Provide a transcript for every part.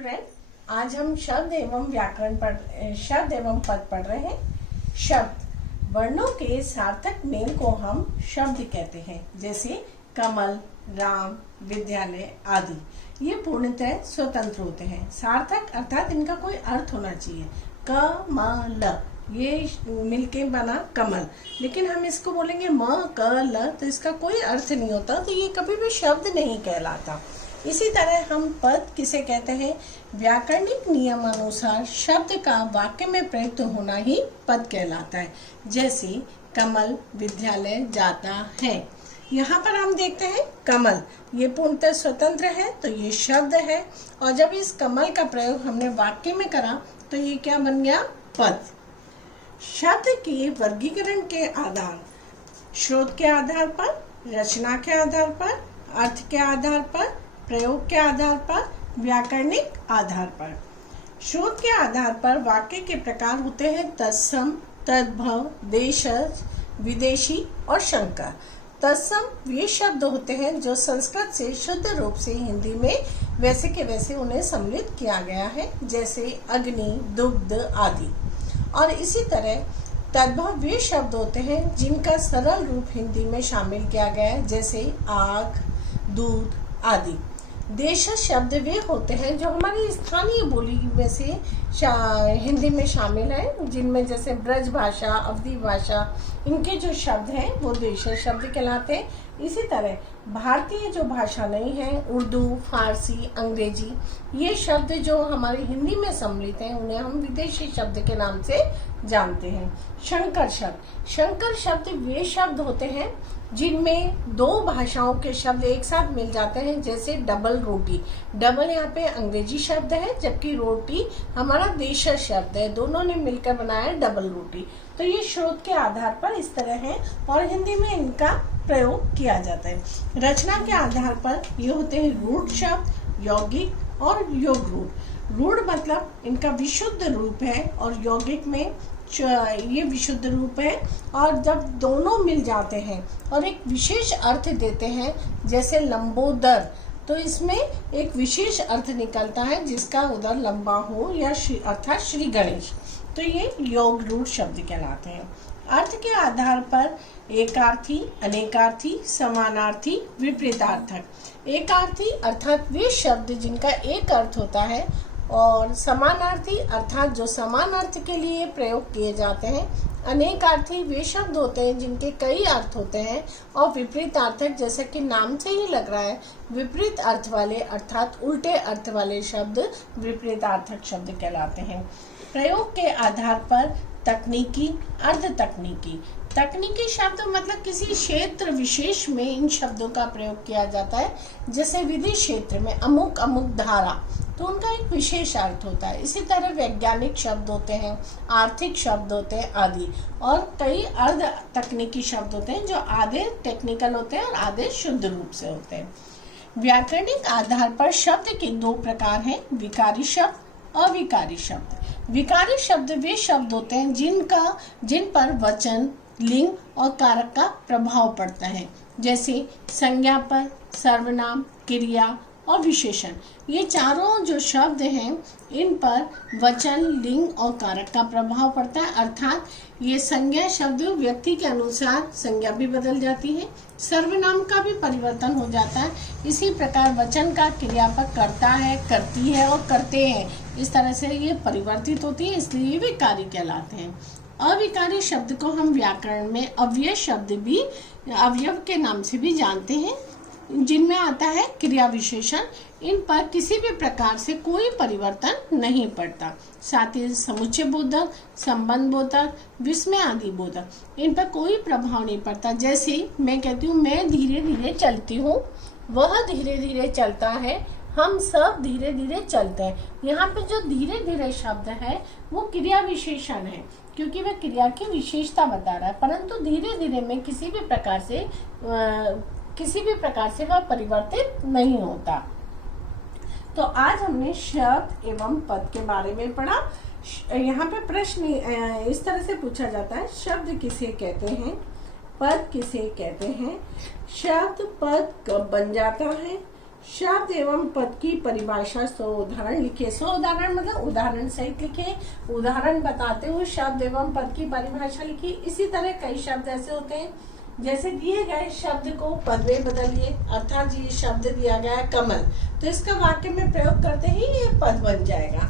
Student, आज हम शब्द एवं व्याकरण शब्द एवं पद पढ़ रहे हैं। शब्द वर्णों के सार्थक मेल को हम शब्द कहते हैं, जैसे कमल, राम, विद्यालय आदि। ये पूर्णतः स्वतंत्र होते हैं। सार्थक अर्थात इनका कोई अर्थ होना चाहिए। कमल ये मिलके बना कमल, लेकिन हम इसको बोलेंगे म क ल तो इसका कोई अर्थ नहीं होता, तो ये कभी भी शब्द नहीं कहलाता। इसी तरह हम पद किसे कहते हैं? व्याकरणिक नियमानुसार शब्द का वाक्य में प्रयुक्त होना ही पद कहलाता है। जैसे कमल विद्यालय जाता है। यहाँ पर हम देखते हैं कमल, ये पूर्णतः स्वतंत्र है, तो ये शब्द है। और जब इस कमल का प्रयोग हमने वाक्य में करा तो ये क्या बन गया? पद। शब्द के वर्गीकरण के आधार, स्रोत के आधार पर, रचना के आधार पर, अर्थ के आधार पर, प्रयोग के आधार पर, व्याकरणिक आधार पर। स्रोत के आधार पर वाक्य के प्रकार होते हैं तत्सम, तद्भव, देशज, विदेशी और शंकर। तत्सम वे शब्द होते हैं जो संस्कृत से शुद्ध रूप से हिंदी में वैसे के वैसे उन्हें सम्मिलित किया गया है, जैसे अग्नि, दुग्ध आदि। और इसी तरह तद्भव वे शब्द होते हैं जिनका सरल रूप हिंदी में शामिल किया गया है, जैसे आग, दूध आदि। देश शब्द वे होते हैं जो हमारी स्थानीय बोली में से हिंदी में शामिल है, जिनमें जैसे ब्रज भाषा, अवधी भाषा, इनके जो शब्द हैं वो देश शब्द कहलाते हैं। इसी तरह भारतीय जो भाषा नहीं है, उर्दू, फारसी, अंग्रेजी, ये शब्द जो हमारी हिंदी में सम्मिलित हैं उन्हें हम विदेशी शब्द के नाम से जानते हैं। शंकर शब्द वे शब्द होते हैं जिनमें दो भाषाओं के शब्द एक साथ मिल जाते हैं, जैसे डबल रोटी। डबल यहाँ पे अंग्रेजी शब्द है, जबकि रोटी हमारा देशज शब्द है। दोनों ने मिलकर बनाया डबल रोटी। तो ये स्रोत के आधार पर इस तरह है और हिंदी में इनका प्रयोग किया जाता है। रचना के आधार पर ये होते हैं रूढ़ शब्द, यौगिक और योग रूढ़। रूढ़ मतलब इनका विशुद्ध रूप है और यौगिक में ये विशुद्ध रूप है। और जब दोनों मिल जाते हैं और एक विशेष अर्थ देते हैं, जैसे लंबोदर, तो इसमें एक विशेष अर्थ निकलता है जिसका उदर लंबा हो या अर्थात श्री गणेश, तो ये योग रूढ़ शब्द कहलाते हैं। अर्थ के आधार पर एकार्थी, अनेकार्थी, समानार्थी, विपरीतार्थक। एकार्थी अर्थात वे शब्द जिनका एक अर्थ होता है, और समानार्थी अर्थात जो समान अर्थ के लिए प्रयोग किए जाते हैं। अनेकार्थी वे शब्द होते हैं जिनके कई अर्थ होते हैं। और विपरीतार्थक, जैसा कि नाम से ही लग रहा है, विपरीत अर्थ वाले अर्थात उल्टे अर्थ वाले शब्द विपरीतार्थक शब्द कहलाते हैं। प्रयोग के आधार पर तकनीकी, अर्ध तकनीकी। तकनीकी शब्द मतलब किसी क्षेत्र विशेष में इन शब्दों का प्रयोग किया जाता है, जैसे विधि क्षेत्र में अमुक अमुक धारा, तो उनका एक विशेष अर्थ होता है। इसी तरह वैज्ञानिक शब्द होते हैं, आर्थिक शब्द होते हैं आदि। और कई अर्ध तकनीकी शब्द होते हैं जो आधे टेक्निकल होते हैं और आधे शुद्ध रूप से होते हैं। व्याकरणिक आधार पर शब्द के दो प्रकार हैं, विकारी शब्द, अविकारी शब्द। विकारी शब्द वे शब्द होते हैं जिन पर वचन, लिंग और कारक का प्रभाव पड़ता है, जैसे संज्ञा पर, सर्वनाम, क्रिया और विशेषण। ये चारों जो शब्द हैं इन पर वचन, लिंग और कारक का प्रभाव पड़ता है, अर्थात ये संज्ञा शब्द व्यक्ति के अनुसार संज्ञा भी बदल जाती है, सर्वनाम का भी परिवर्तन हो जाता है। इसी प्रकार वचन का क्रियापद करता है, करती है और करते हैं, इस तरह से ये परिवर्तित होती है, इसलिए विकारी कहलाते हैं। अविकारी शब्द को हम व्याकरण में अव्यय शब्द भी, अवयव के नाम से भी जानते हैं, जिनमें आता है क्रिया विशेषण। इन पर किसी भी प्रकार से कोई परिवर्तन नहीं पड़ता। साथ ही समुच्चय बोधक, संबंध बोधक, विस्मय आदि बोधक, इन पर कोई प्रभाव नहीं पड़ता। जैसे मैं कहती हूँ मैं धीरे धीरे चलती हूँ, वह धीरे धीरे चलता है, हम सब धीरे धीरे चलते हैं। यहाँ पे जो धीरे धीरे शब्द है वो क्रिया विशेषण है, क्योंकि वह क्रिया की विशेषता बता रहा है, परंतु धीरे धीरे में किसी भी प्रकार से वह परिवर्तित नहीं होता। तो आज हमने शब्द एवं पद के बारे में पढ़ा। यहाँ पे प्रश्न इस तरह से पूछा जाता है, शब्द किसे कहते हैं, पद किसे कहते हैं, शब्द पद कब बन जाता है, शब्द एवं पद की परिभाषा 100 उदाहरण लिखिए। 100 उदाहरण मतलब उदाहरण सहित लिखिए। उदाहरण बताते हुए शब्द एवं पद की परिभाषा लिखिए। इसी तरह कई शब्द ऐसे होते हैं, जैसे दिए गए शब्द को पद में बदलिए। अर्थात ये शब्द दिया गया है कमल, तो इसका वाक्य में प्रयोग करते ही ये पद बन जाएगा।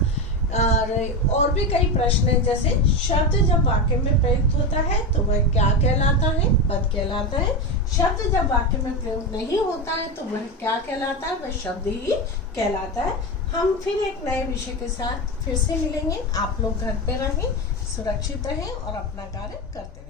और भी कई प्रश्न हैं, जैसे शब्द जब वाक्य में प्रयुक्त होता है तो वह क्या कहलाता है? पद कहलाता है। शब्द जब वाक्य में प्रयोग नहीं होता है तो वह क्या कहलाता है? वह शब्द ही कहलाता है। हम फिर एक नए विषय के साथ फिर से मिलेंगे। आप लोग घर पे रहें, सुरक्षित रहें और अपना कार्य करते रहें।